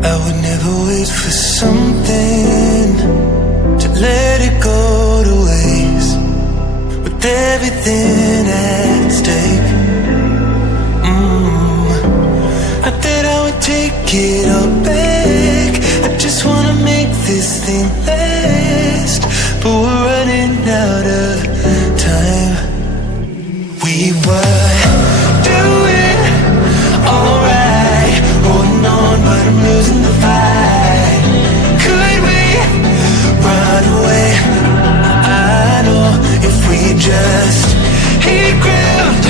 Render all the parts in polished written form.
I would never wait for something to let it go to waste, with everything at stake. I thought I would take it all back. I just wanna make this thing last, but we're running out of time. We were doing alright, holding on, but I'm losing the fight. Could we run away? I know if we just hit ground,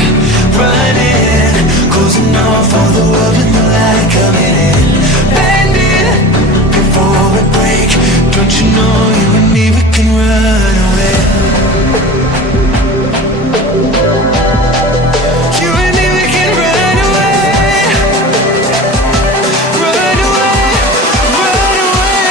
running, closing off all the world with the light coming in, bending before we break. Don't you know you and me, we can run away. You and me, we can run away. Run away, run away.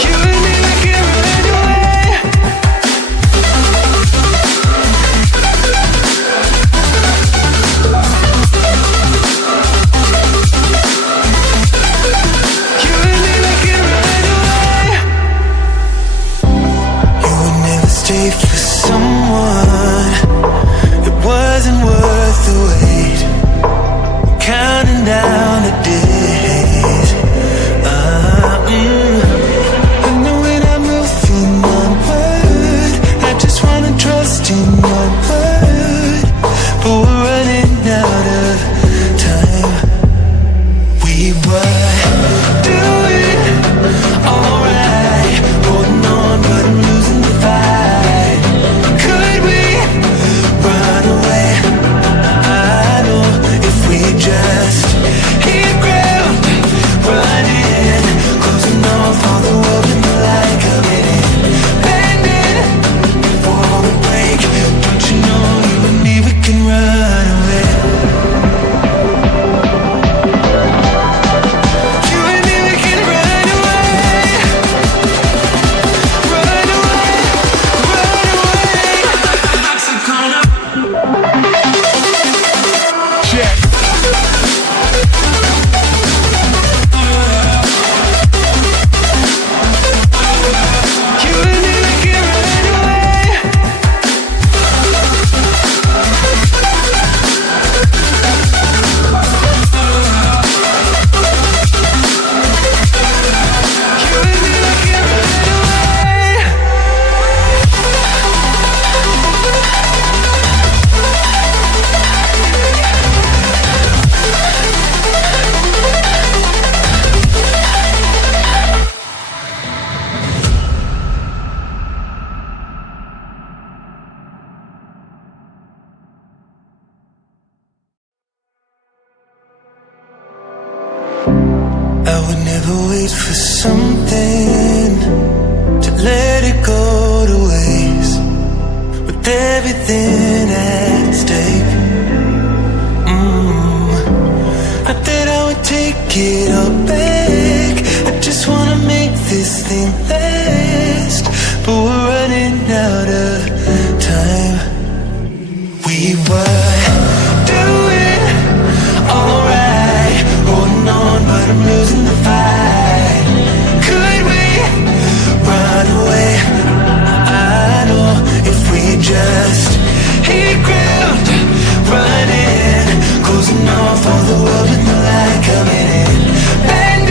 You and me, we can run away. You and me, we can run away. You would never stay for someone that wasn't worth the wait. Counting down the days. I know when I'm moving onward, I just wanna trust in your word, but we're running out of time. We were doing alright, holding on, but I'm losing the fight. Could we run away? I know if we just hit ground, running, closing off all the world with the light coming in, bending before we break. Don't you know you and me, we can run away. You and me, we can run away. Run away, run away. Check. You and me, we can run away. You and me, we can run away. I would never wait for something to let it go to waste, with everything at stake. I thought I would take it all back. I just wanna make this thing last, but we're running out of time. We were doing alright, holding on, but I'm losing the fight. Could we run away? I know if we just hit ground, running, closing off all the world with the light coming in, bending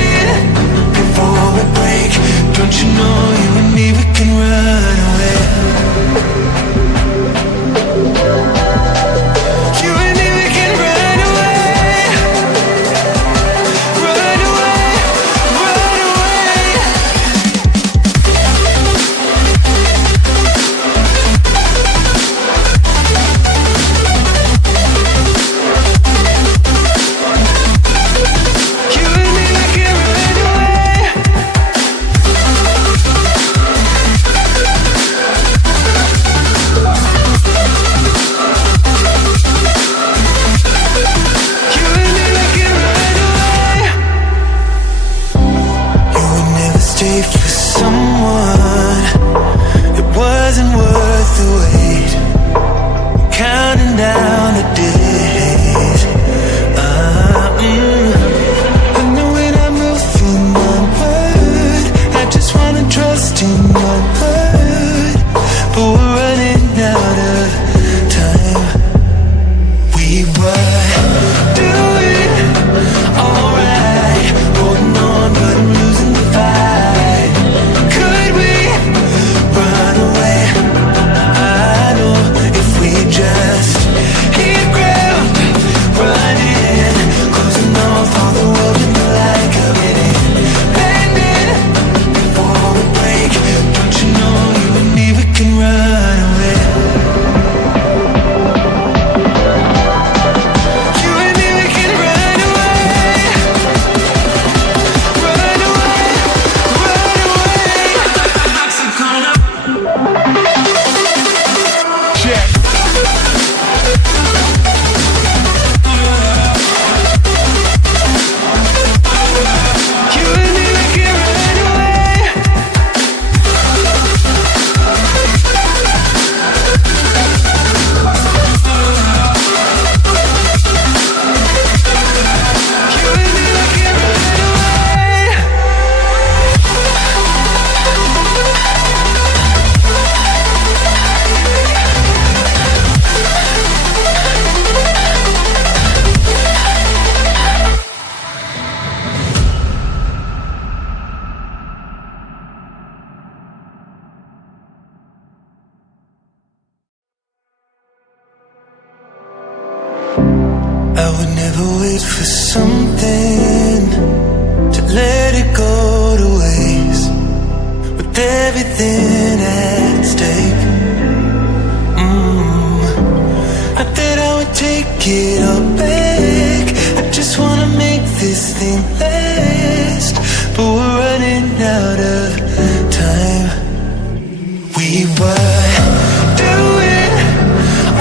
with everything at stake. I thought I would take it all back. I just wanna make this thing last, but we're running out of time. We were doing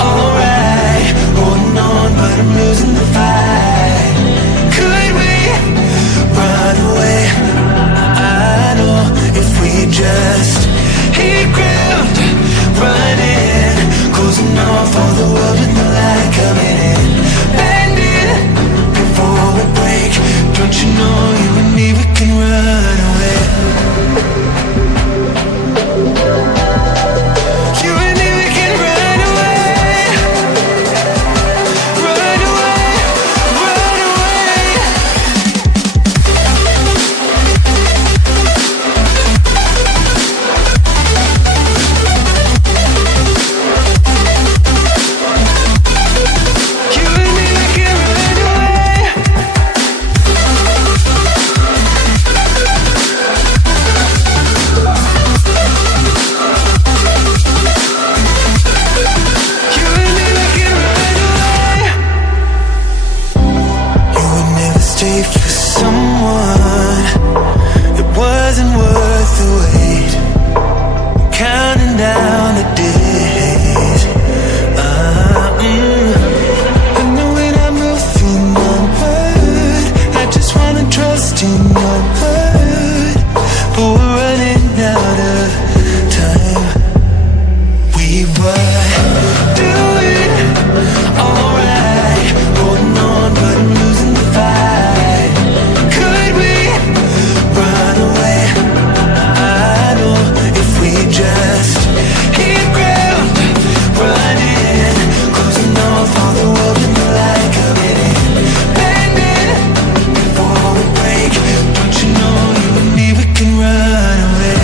alright, holding on, but I'm losing the fight. Could we run away? I know if we just hit ground, running, closing off all the world with no light coming in, bending before we break. Don't you know you and me, we can run away. You and me, we can run away. Run away, run away. You and me, we can run away. You and me, we can run away. You would never stay for someone that wasn't worth the wait. Counting down the days. I know when I'm moving onward, I just wanna trust in your word, but we're running out of time. We were doing alright, holding on, but I'm losing the fight. Could we run away? I know if we just hit ground, running, closing off all the world with the light coming in, bending before we break. Don't you know you and me, we can run away.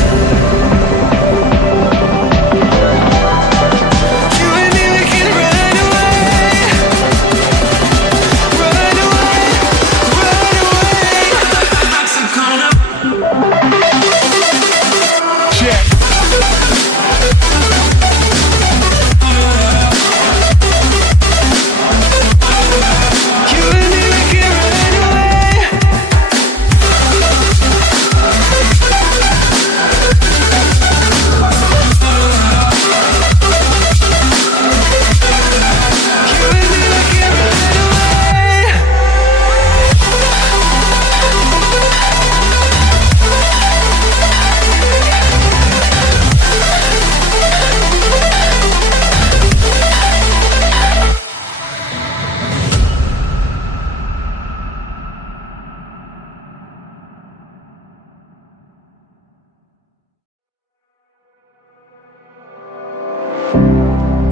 You and me, we can run away. Run away, run away. I'm gonna check. You and me, we can run away. You and me, we can run away.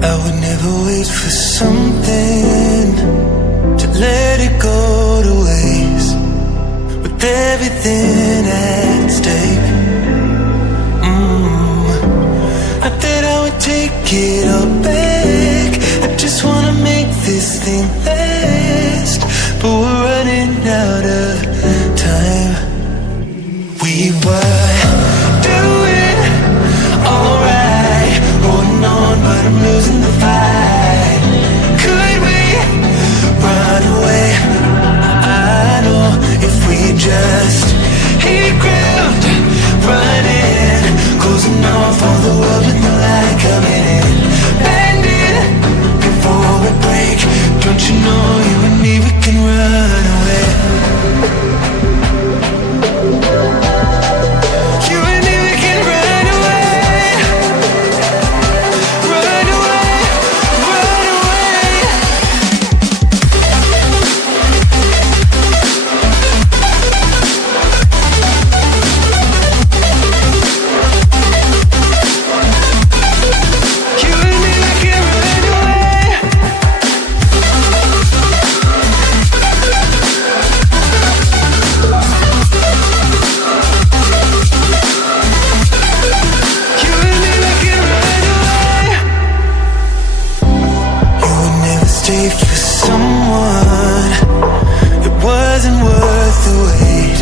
I would never wait for something to let it go to waste, with everything at stake. I thought I would take it all back. I just wanna make this thing last, but we're running out of time. We were doing alright, holding on, but I'm losing the fight. Could we run away? I know if we just hit ground, running, closing off all the world with no light coming in, bending before we break. Don't you know you and me, we can run away. You and me, we can run away. Run away, run away. You and me, we can run away. You and me, we can run away. You would never stay for someone that wasn't worth the wait.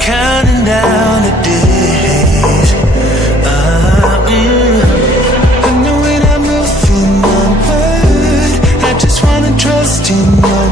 Counting down the days. you know